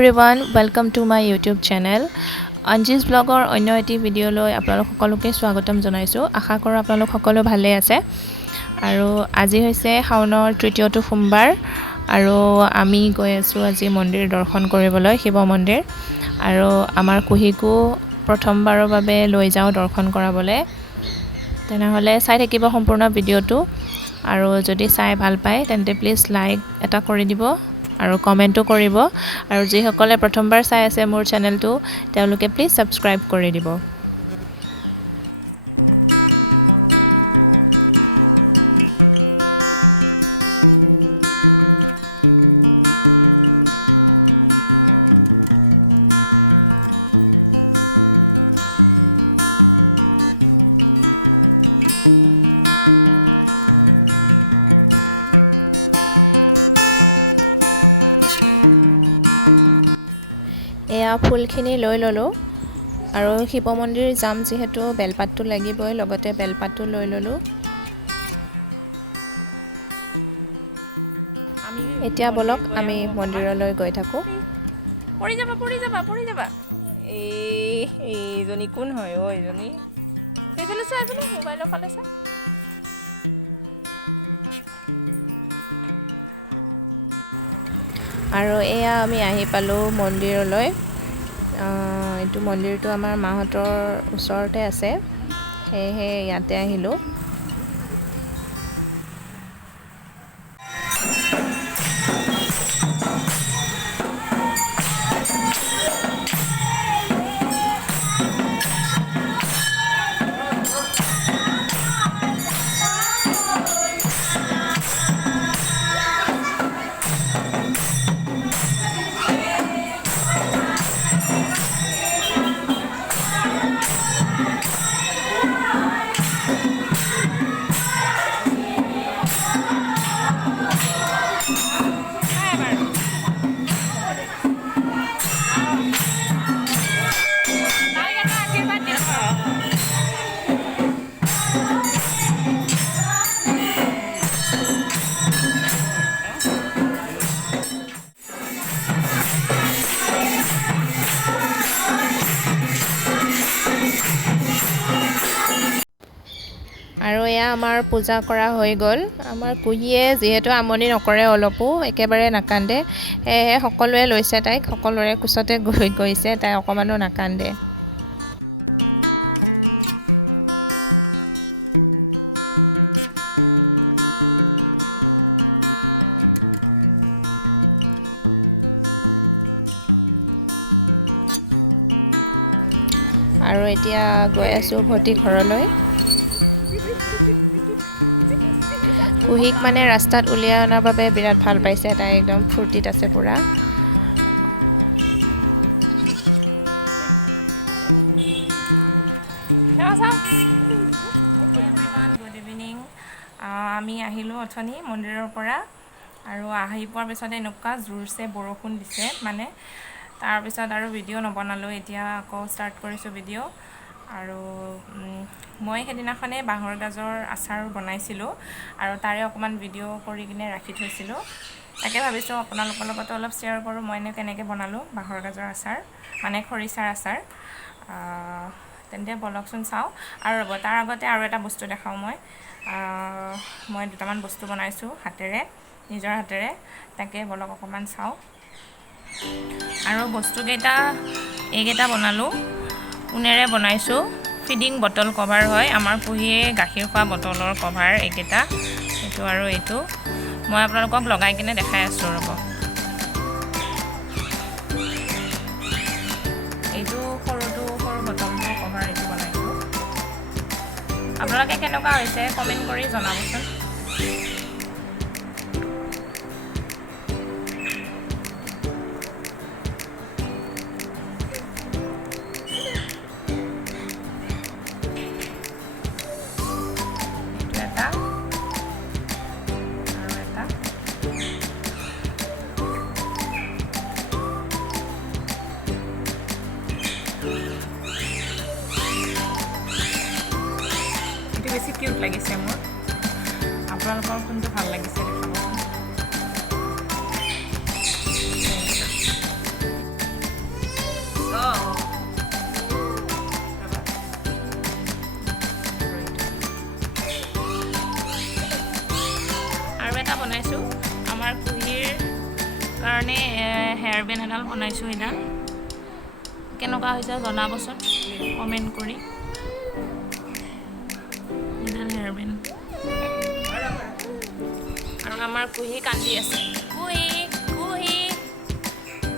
everyone, welcome to my YouTube channel. Anjii's blogৰ অন্য এটি ভিডিঅ'লৈ আপোনালোক সকলোকে স্বাগতম জনাইছো। আশা কৰোঁ আপোনালোক সকলো ভালে আছে। আৰু আজি হৈছে শাওনৰ তৃতীয়টো সোমবাৰ আৰু আমি গৈ আছো আজি মন্দিৰ দৰ্শন কৰিবলৈ শিৱ মন্দিৰ আৰু আমাৰ কুহিকো প্ৰথমবাৰৰ বাবে লৈ যাওঁ দৰ্শন কৰাবলৈ। তেনেহ'লে চাই থাকিব সম্পূৰ্ণ ভিডিঅ'টো আৰু যদি চাই ভাল পায় তেন্তে প্লিজ লাইক এটা কৰি দিব আৰু কমেন্টও কৰিব আৰু যিসকলে প্ৰথমবাৰ চাই আছে মোৰ চেনেলটো তেওঁলোকে প্লিজ সাবস্ক্ৰাইব কৰি দিব। এয়া ফুলখিনি লৈ ললো আৰু শিৱ মন্দিৰ যাম যিহেতু বেলপাতটো লাগিবই, লগতে বেলপাতটো লৈ ললো। এতিয়া বলক আমি মন্দিৰলৈ গৈ থাকো। পৰি যাবা এইজনী কোন হয় ও? এইজনী এইফালে চা, এইফালে মোবাইলৰ ফালে চা। আৰু এয়া আমি আহি পালো মন্দিৰলৈ। এইটো মন্দিৰটো আমাৰ মাহঁতৰ ওচৰতে আছে, সেয়েহে ইয়াতে আহিলো। আৰু এয়া আমাৰ পূজা কৰা হৈ গ'ল। আমাৰ কুহিয়ে যিহেতু আমনি নকৰে অলপো, একেবাৰে নাকান্দে, সেয়েহে সকলোৱে লৈছে তাইক, সকলোৰে কোচতে গৈছে, তাই অকমানো নাকান্দে। আৰু এতিয়া গৈ আছো ভতি ঘৰলৈ। কুহিক মানে ৰাস্তাত উলিয়াই অনাৰ বাবে বিৰাট ভাল পাইছে, তাই একদম ফূৰ্তিত আছে পুৰা। Good evening. আমি আহিলোঁ অথনি মন্দিৰৰ পৰা আৰু আহি পোৱাৰ পিছত এনেকুৱা জোৰছে বৰষুণ দিছে, মানে তাৰপিছত আৰু ভিডিঅ' নবনালোঁ। এতিয়া আকৌ ষ্টাৰ্ট কৰিছোঁ ভিডিঅ'। আৰু মই সেইদিনাখনেই বাঁহৰ গাজৰ আচাৰ বনাইছিলোঁ আৰু তাৰে অকণমান ভিডিঅ' কৰি কিনে ৰাখি থৈছিলোঁ। তাকে ভাবিছোঁ আপোনালোকৰ লগতো অলপ শ্বেয়াৰ কৰোঁ মই কেনেকৈ বনালোঁ বাঁহৰ গাজৰ আচাৰ, মানে খৰিচাৰ আচাৰ। তেন্তে বলকচোন চাওঁ। আৰু ৰ'ব, তাৰ আগতে আৰু এটা বস্তু দেখাওঁ। মই দুটামান বস্তু বনাইছোঁ হাতেৰে, নিজৰ হাতেৰে, তাকে বলক অকণমান চাওঁ। আৰু বস্তুকেইটা এইকেইটা বনালোঁ, ঊণেৰে বনাইছোঁ। ফিডিং বটল কভাৰ হয়, আমাৰ কুহিয়ে গাখীৰ খোৱা বটলৰ কভাৰ এইকেইটা, এইটো আৰু এইটো। মই আপোনালোকক লগাই কিনে দেখাই আছোঁ ৰ'ব। এইটো সৰু বটলটোৰ কভাৰ এইটো বনাইছোঁ। আপোনালোকে কেনেকুৱা হৈছে কমেণ্ট কৰি জনাবচোন। বেছি কিউট লাগিছে মোৰ। আপোনালোকৰ কোনটো ভাল লাগিছে দেখাবচোন। কাৰণে হেয়াৰ বেণ্ড এডাল বনাইছোঁ। এডাল কেনেকুৱা হৈছে জনাবচোন কমেণ্ট কৰি। এডাল হেয়াৰ বেণ্ড আৰু আমাৰ কুহি কান্দি আছে। কুহি কুহি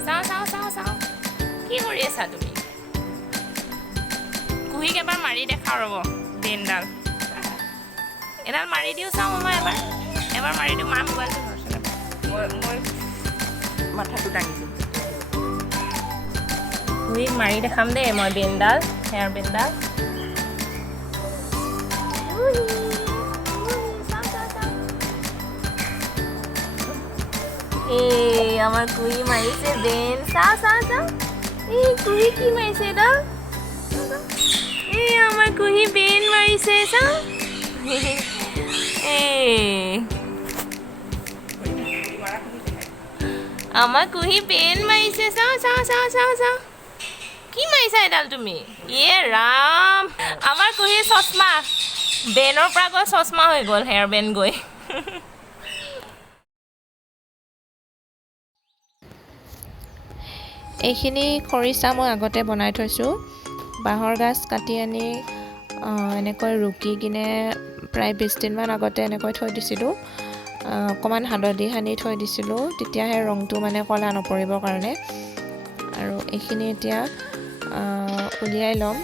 চাওঁ চাওঁ চাওঁ চাওঁ কি কৰি আছা তুমি? কুহিক এবাৰ মাৰি দেখাওঁ ৰ'ব বেণ্ডডাল। এডাল মাৰি দিওঁ চাওঁ মই এবাৰ মাৰি দিওঁ। মা মোবাইলটো ধৰচোন মই মাথাটো দাঙি দিওঁ। কুহিক মাৰি দেখাম দেই মই বেণ্ডডাল, হেয়াৰ বেণ্ডডাল। এই আমাৰ কুহি মাৰিছে বেন। চাওঁ চাওঁ চাওঁ এই কুহি কি মাৰিছে এডাল। এই আমাৰ কুহি বেন মাৰিছে চাওঁ। আমাৰ কুহি বেন মাৰিছে চাওঁ চাওঁ চাওঁ চাওঁ চাওঁ কি মাৰিছা এডাল তুমি? ইয়ে ৰাম আমাৰ কুহি চশমা বেনৰ পৰা গৈ চশমা হৈ গ'ল হেয়াৰ বেন গৈ। এইখিনি খৰিচা মই আগতে বনাই থৈছোঁ। বাঁহৰ গাজ কাটি আনি এনেকৈ ৰুকি কিনে প্ৰায় 20 দিনমান আগতে এনেকৈ থৈ দিছিলোঁ। অকণমান হালধি সানি থৈ দিছিলোঁ, তেতিয়াহে ৰংটো মানে ক'লা নপৰিবৰ কাৰণে। আৰু এইখিনি এতিয়া উলিয়াই ল'ম।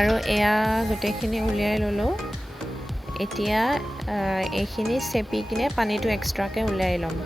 আৰু এয়া গোটেইখিনি উলিয়াই ল'লোঁ। এতিয়া এইখিনি চেপি কিনে পানীটো এক্সট্ৰাকৈ উলিয়াই ল'ম।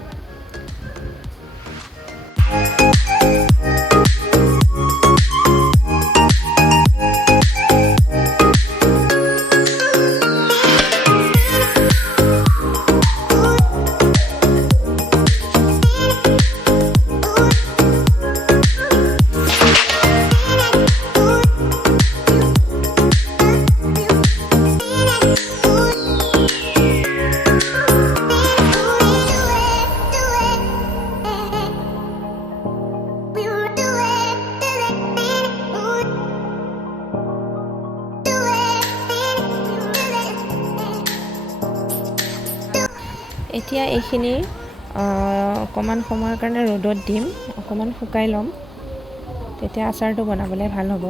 এতিয়া এইখিনি অকণমান সময়ৰ কাৰণে ৰ'দত দিম, অকণমান শুকাই ল'ম, তেতিয়া আচাৰটো বনাবলৈ ভাল হ'ব।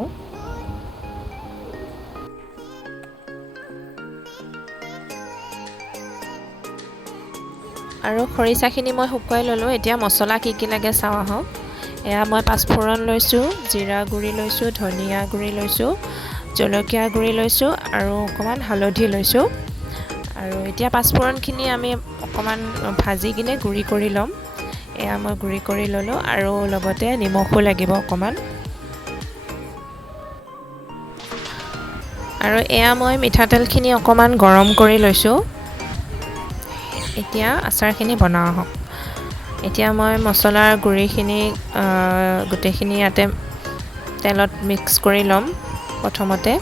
আৰু খৰিচাখিনি মই শুকুৱাই ল'লোঁ। এতিয়া মছলা কি কি লাগে চাওঁ আহক। এয়া মই পাঁচফোৰণ লৈছোঁ, জিৰা গুড়ি লৈছোঁ, ধনিয়া গুড়ি লৈছোঁ, জলকীয়া গুড়ি লৈছোঁ আৰু অকণমান হালধি লৈছোঁ। আৰু এতিয়া পাঁচফোৰণখিনি আমি অকণমান ভাজি কিনে গুড়ি কৰি ল'ম। এয়া মই গুড়ি কৰি ল'লোঁ আৰু লগতে নিমখো লাগিব অকণমান। আৰু এয়া মই মিঠাতেলখিনি অকণমান গৰম কৰি লৈছোঁ। এতিয়া আচাৰখিনি বনাওঁ আহক। এতিয়া মই মছলাৰ গুড়িখিনি গোটেইখিনি ইয়াতে তেলত মিক্স কৰি ল'ম প্ৰথমতে।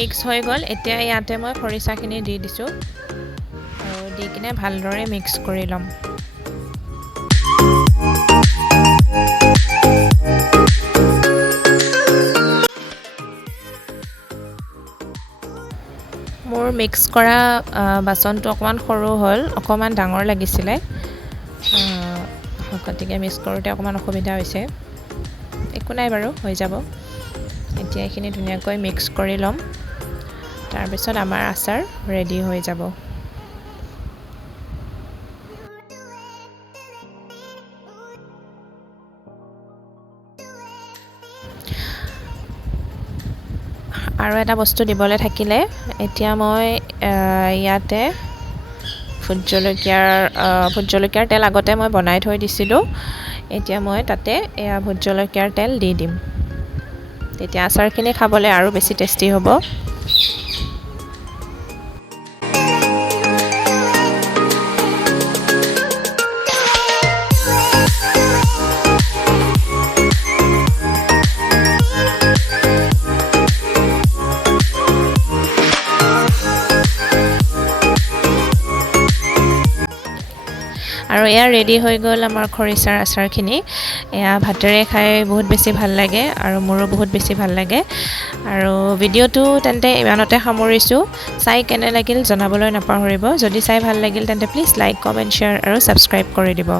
মিক্স হৈ গ'ল। এতিয়া ইয়াতে মই খৰিচাখিনি দি দিছোঁ আৰু দি কিনে ভালদৰে মিক্স কৰি ল'ম। মোৰ মিক্স কৰা বাচনটো অকণমান সৰু হ'ল, অকণমান ডাঙৰ লাগিছিলে, গতিকে মিক্স কৰোঁতে অকণমান অসুবিধা হৈছে। একো নাই বাৰু, হৈ যাব। এতিয়া এইখিনি ধুনীয়াকৈ মিক্স কৰি ল'ম, তাৰপিছত আমাৰ আচাৰ ৰেডি হৈ যাব। আৰু এটা বস্তু দিবলৈ থাকিলে, এতিয়া মই ইয়াতে ভোট জলকীয়াৰ তেল আগতে মই বনাই থৈ দিছিলোঁ এতিয়া মই তাতে এয়া ভোট জলকীয়াৰ তেল দি দিম তেতিয়া আচাৰখিনি খাবলৈ আৰু বেছি টেষ্টি হ'ব আৰু এয়া ৰেডি হৈ গ'ল আমাৰ খৰিচাৰ আচাৰখিনি এয়া ভাতেৰে খাই বহুত বেছি ভাল লাগে আৰু মোৰো বহুত বেছি ভাল লাগে আৰু ভিডিঅ'টো তেন্তে ইমানতে সামৰিছোঁ চাই কেনে লাগিল জনাবলৈ নাপাহৰিব যদি চাই ভাল লাগিল তেন্তে প্লিজ লাইক কমেণ্ট শ্বেয়াৰ আৰু ছাবস্ক্ৰাইব কৰি দিব